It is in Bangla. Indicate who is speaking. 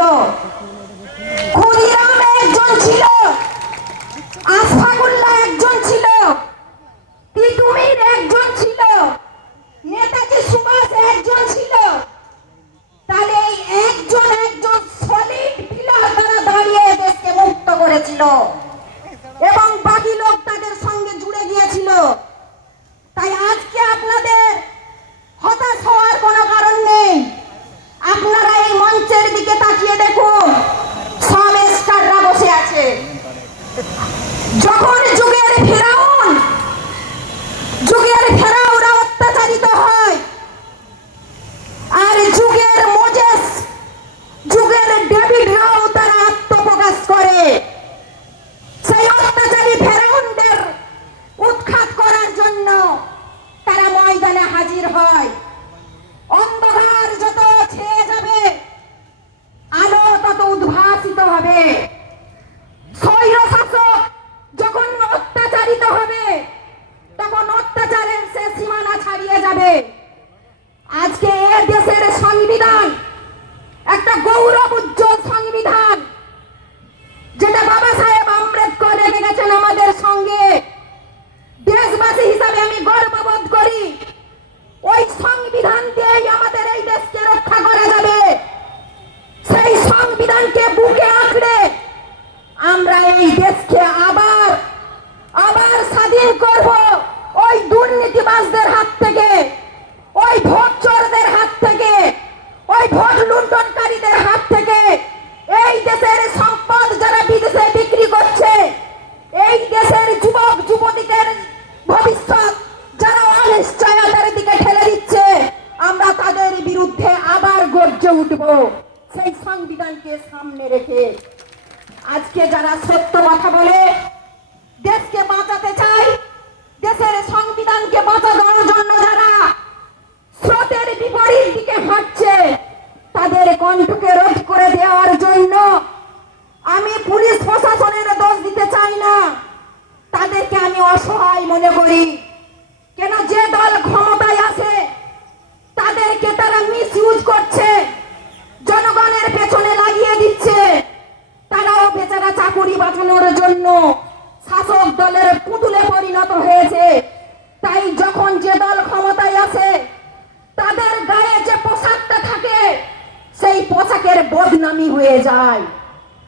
Speaker 1: ছিল। একজন ছিল। আশফাকুল্লাহ একজন ছিল। নেতাজি সুভাষ একজন ছিল। তাহলে একজন একজন সলিড দাঁড়িয়ে দেশকে মুক্ত করেছিল। আজকে এ দেশের সংবিধান একটা গৌরব উজ্জ্বল উঠব। সেই সংবিধানকে সামনে রেখে আজকে যারা সত্য কথা বলে দেশকে বাঁচাতে চায় দেশের সংবিধানকে বাঁচানোর জন্য যারা স্রোতের বিপরীত দিকে হাঁটছে, তাদের কণ্ঠকে রোধ করে দেওয়ার জন্য আমি পুলিশ প্রশাসনের দোষ দিতে চাই না। তাদেরকে আমি অসহায় মনে করি। পরিণত হয়েছে। তাই যখন যে দল ক্ষমতায় আছে, তাদের গায়ে যে পোশাকটা থাকে, সেই পোশাকের বদনামি হয়ে যায়।